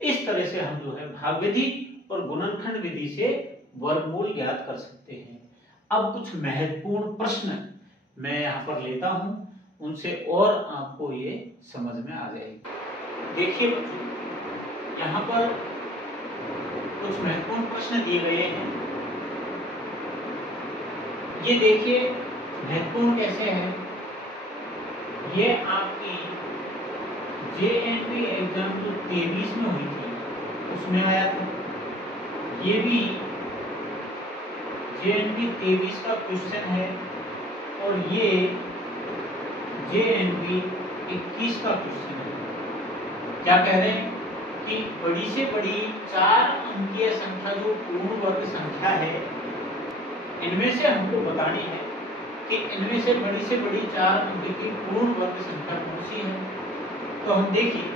इस तरह से हम जो है भाग विधि और गुणनखंड विधि से वर्गमूल ज्ञात कर सकते हैं। अब कुछ महत्वपूर्ण प्रश्न मैं यहाँ पर लेता हूं, उनसे और आपको ये समझ में आ जाएगी। देखिए बच्चों, यहाँ पर कुछ महत्वपूर्ण प्रश्न दिए गए हैं। ये देखिए महत्वपूर्ण कैसे है, ये आपकी JNP एग्जाम जो 23 में हुई थी उसमें आया था। ये भी JNP 23 का क्वेश्चन है और ये JNP 21 का क्वेश्चन है। क्या कह रहे हैं कि बड़ी से बड़ी 4 अंकीय संख्या जो पूर्ण वर्ग संख्या है, इनमें से हमको बतानी है कि इनमें से बड़ी 4 अंक की पूर्ण वर्ग संख्या कौन सी है। तो हम देखिए,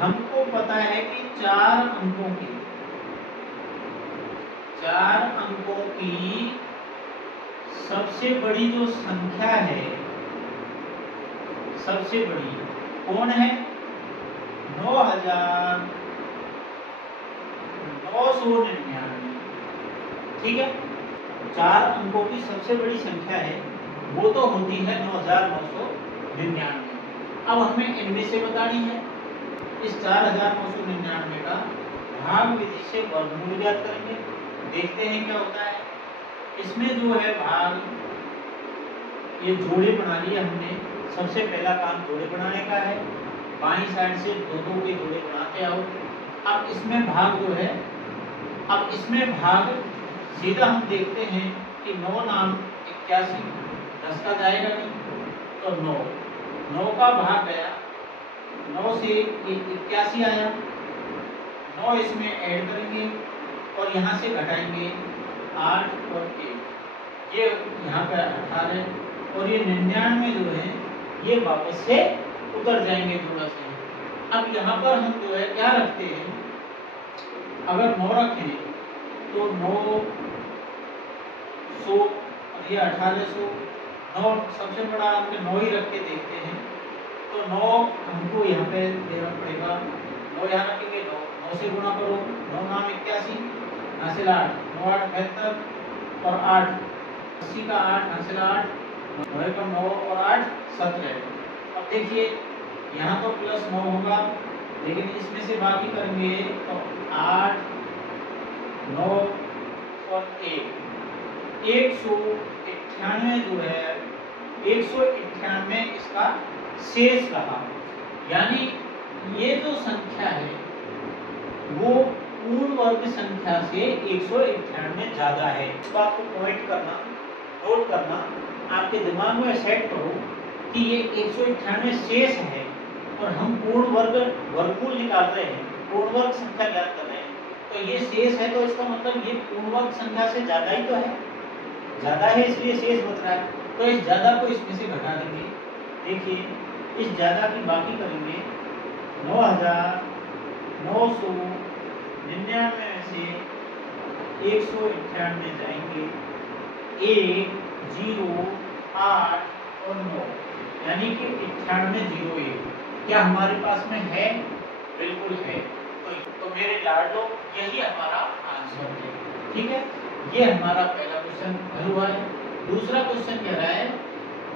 हमको पता है कि 4 अंकों की सबसे बड़ी जो संख्या है, सबसे बड़ी कौन है? 9,999। ठीक है, 4 अंकों की सबसे बड़ी संख्या है वो तो होती है 9,999। अब हमें इनमें से बतानी है। इस 4,999 का भाग विधि से वर्गमूल ज्ञात करेंगे। देखते हैं क्या होता है। इसमें जो है भाग, ये जोड़े बना लिए हमने। सबसे पहला काम जोड़े बनाने का है। बाईं साइड से 2 के जोड़े बनाते आओ। अब इसमें भाग जो है, अब इसमें भाग सीधा हम देखते हैं कि 9 नाम 81, 10 का जाएगा नहीं तो 9 का भाग गया, 9 से 81 आया, 9 इसमें ऐड करेंगे और यहाँ से घटाएंगे 8 और 1, ये यहाँ पे 18 और ये 99 जो है ये वापस से उतर जाएंगे जोड़ा से। अब यहाँ पर हम जो है क्या रखते हैं, अगर 9 रखें तो 900 और ये 1800, 9 सबसे बड़ा अंक 9 ही रख के देखते हैं। तो 9 हमको यहाँ पे देना पड़ेगा, 9 यहाँ रखेंगे, 9 से गुणा करो, 9 नाम 81, हासिल 8, 9 8 72 और 8 80 का 8 हासिल 8, 9 का 9 और 8 17। अब देखिए यहाँ तो प्लस 9 होगा, लेकिन इसमें से बाकी करेंगे तो 8 9 और 1 198 जो है 198 इसका शेष रहा। यानी ये जो संख्या है वो पूर्ण वर्ग संख्या से 198 ज्यादा है। इस बात को पॉइंट करना, नोट करना, आपके दिमाग में सेट करो कि ये 198 शेष है और हम पूर्ण वर्ग वर्गमूल निकाल रहे हैं, पूर्ण वर्ग संख्या ज्ञात कर रहे हैं। तो ये शेष है तो इसका मतलब ये पूर्ण वर्ग संख्या से ज्यादा ही तो है, ज्यादा है इसलिए शेष बच रहा है। तो इस ज्यादा को इसमें से घटा देंगे। देखिए इस ज्यादा की बाकी करेंगे, 9,999 में से 198 जाएंगे, 1 0 8 और 9 यानी कि 9801। क्या हमारे पास में है? बिल्कुल है। तो मेरे लाडलो यही हमारा आंसर है। ठीक है, ये हमारा पहला क्वेश्चन हल हुआ है। दूसरा क्वेश्चन कह रहा है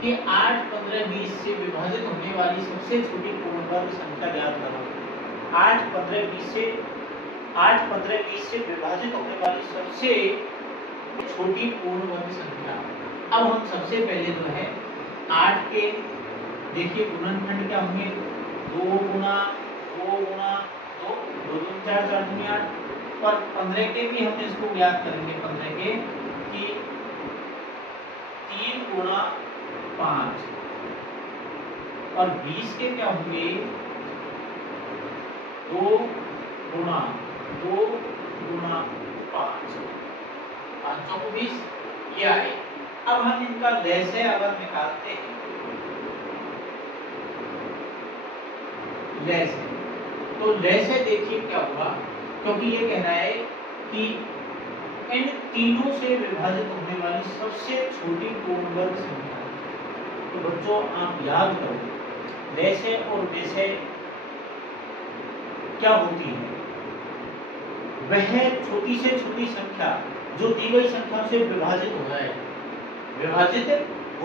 कि 8, 15, 20 से विभाजित होने वाली सबसे छोटी पूर्ण वर्ग संख्या ज्ञात करो। 8, 15, 20 से विभाजित होने वाली सबसे छोटी पूर्ण वर्ग संख्या। अब हम सबसे पहले जो है 8 के देखिए गुणनखंड क्या होंगे, 2 गुना 2 गुना 2, 2 दूनी 4, 4 दूनी 8। और 15 के भी हम इसको ज्ञात करेंगे, 15 के कि 3 गुना 5। और 20 के क्या होंगे, 2 गुना 5, 5 को 20 ये आए। अब हम इनका लैसे अगर निकालते हैं, लैसे तो लैसे देखिए क्या होगा, क्योंकि ये कह रहा है कि इन तीनों से विभाजित होने वाली सबसे छोटी पूर्ण वर्ग संख्या। तो बच्चों आप याद करो लैसे और वैसे क्या होती है। वह छोटी से छोटी संख्या जो दी गई संख्या से विभाजित हो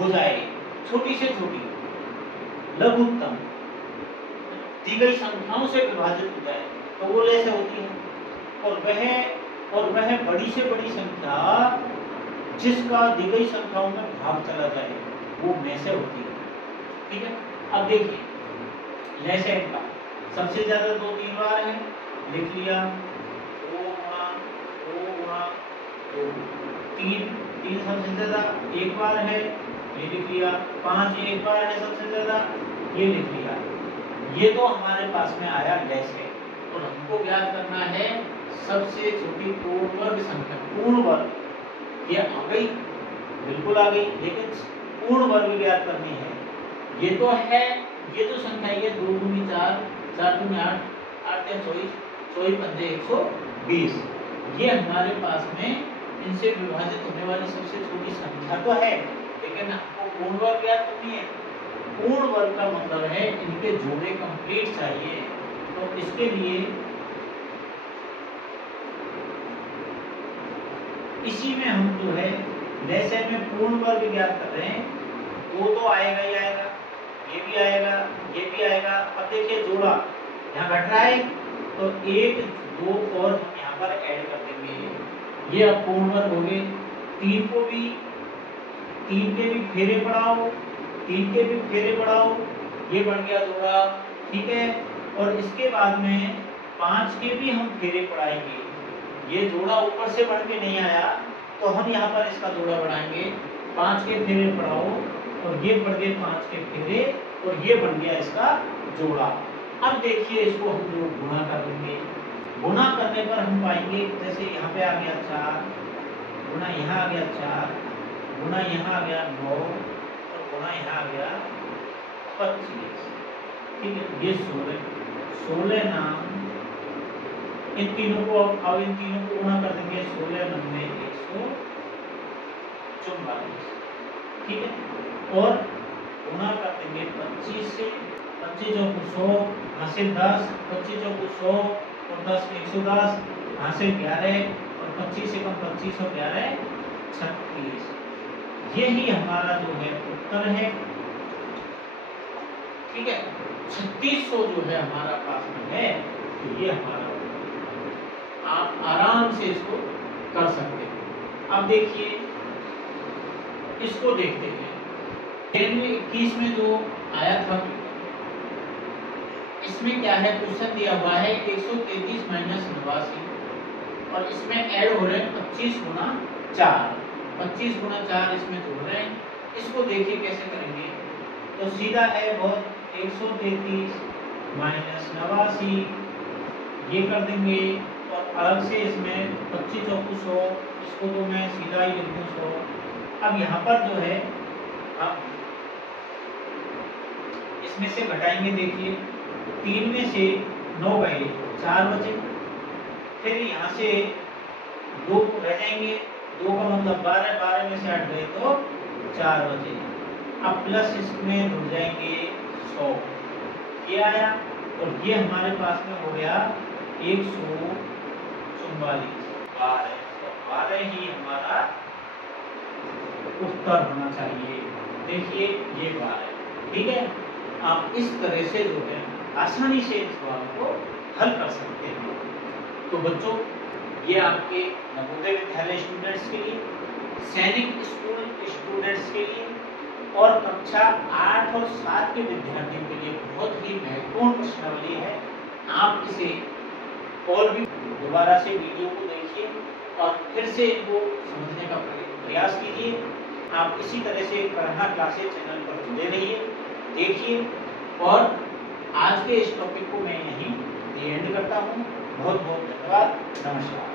जाए, छोटी से छोटी लघुत्तम दी गई संख्याओं से विभाजित हो जाए तो वो लेसे होती है। और वह बड़ी से बड़ी संख्या जिसका दी गई संख्याओं में भाग चला जाए वो में से होती है। ठीक है, अब देखिए लेसे का सबसे ज्यादा 2-3 बार है, लिख लिया 2 गुणा 2, 3 सबसे ज्यादा 1 बार है, ये लिख लिया, 5 1 बार है सबसे ज्यादा, ये लिख लिया। ये तो हमारे पास में आया लेसे, और हमको ज्ञात करना है सबसे छोटी पूर्ण वर्ग संख्या। पूर्ण वर्ग ये आ गई, बिल्कुल आ गई, लेकिन पूर्ण वर्ग ज्ञात करनी है। ये तो है, ये तो संख्या है 2 दूनी 4, 4 दूनी 8, 8 3 24, 24 पंजे 120। ये हमारे पास में इनसे विभाजित होने वाली सबसे छोटी संख्या तो है, लेकिन आपको पूर्ण वर्ग ज्ञात करनी है। पूर्ण वर्ग का मतलब है इनके जोड़े कंप्लीट चाहिए, तो इसके लिए इसी में हम जो है लेसे में पूर्ण वर्ग ज्ञात कर रहे हैं। 2 तो आएगा ही आएगा, ये भी आएगा, ये भी आएगा। अब देखिए जोड़ा यहाँ घट रहा है तो 1 2 और हम यहाँ पर ऐड कर देंगे, ये अब पूर्ण वर्ग हो गए। 3 को भी 3 के भी फेरे बढ़ाओ, 3 के भी फेरे बढ़ाओ, ये बन गया जोड़ा। ठीक है, और इसके बाद में 5 के भी हम फेरे बढ़ाएंगे। ये जोड़ा ऊपर से बढ़ के नहीं आया तो हम यहाँ पर इसका जोड़ा बढ़ाएंगे। 5 के फेरे बढ़ाओ और ये बढ़ गए 5 के फेरे और ये बन गया इसका जोड़ा। अब देखिए इसको हम जो गुणा कर देंगे, गुणा करने पर हम पाएंगे जैसे यहाँ पे आ गया 4 गुणा यहाँ आ गया 4 गुणा यहाँ आ गया 9 और गुणा यहाँ आ गया 25। ठीक है, ये 16 नाम इन तीनों को अब इन तीनों को गुणा कर देंगे 16 9 144। ठीक है, और गुणा कर देंगे 25 से, 25 चौको 100, हासिल 10, 25 चौको 100 और 10 110, हासिल 11 और 25 से कम 25 और 11 36। यही हमारा जो है उत्तर है। ठीक है, 3600 जो है हमारा पास में है, तो ये हमारा आप आराम से इसको कर सकते हैं। अब देखिए इसको देखते हैं। 21 में जो आया था इसमें क्या है, क्वेश्चन दिया हुआ है 133 माइनस 89 और इसमें ऐड हो रहे हैं 25 गुना 4, 25 गुना 4 इसमें जोड़ रहे हैं। इसको देखिए कैसे करेंगे, तो सीधा है बहुत 133 माइनस 89 ये कर देंगे और अलग से इसमें 25 चौको 100, इसको तो मैं सीधा ही लिख दूँ 100। अब यहाँ पर जो है हम इसमें से घटाएंगे। देखिए 3 में से 9 गए 4 बचे, फिर यहाँ से 2 रह जाएंगे, 2 का मतलब 12, 12 में से 8 गए तो 4 बचे। अब प्लस इसमें जुड़ जाएंगे 100, ये आया और ये हमारे पास में हो गया 144। 12 ही हमारा उत्तर होना चाहिए। देखिए ये 12। ठीक है, आप इस तरह से जो है आसानी से इस सवाल को हल कर सकते हैं। तो बच्चों ये आपके नवोदय विद्यालय स्टूडेंट्स के लिए, सैनिक स्कूल स्टूडेंट्स के लिए और कक्षा 8 और 7 के विद्यार्थियों के लिए बहुत ही महत्वपूर्ण प्रश्नावली है। आप इसे और भी दोबारा से वीडियो को देखिए और फिर से इनको समझने का प्रयास कीजिए। आप इसी तरह से पढ़ना क्लासेस चैनल पर जुड़े रहिए, देखिए। और आज के इस टॉपिक को मैं यहीं एंड करता हूँ। बहुत बहुत धन्यवाद, नमस्कार।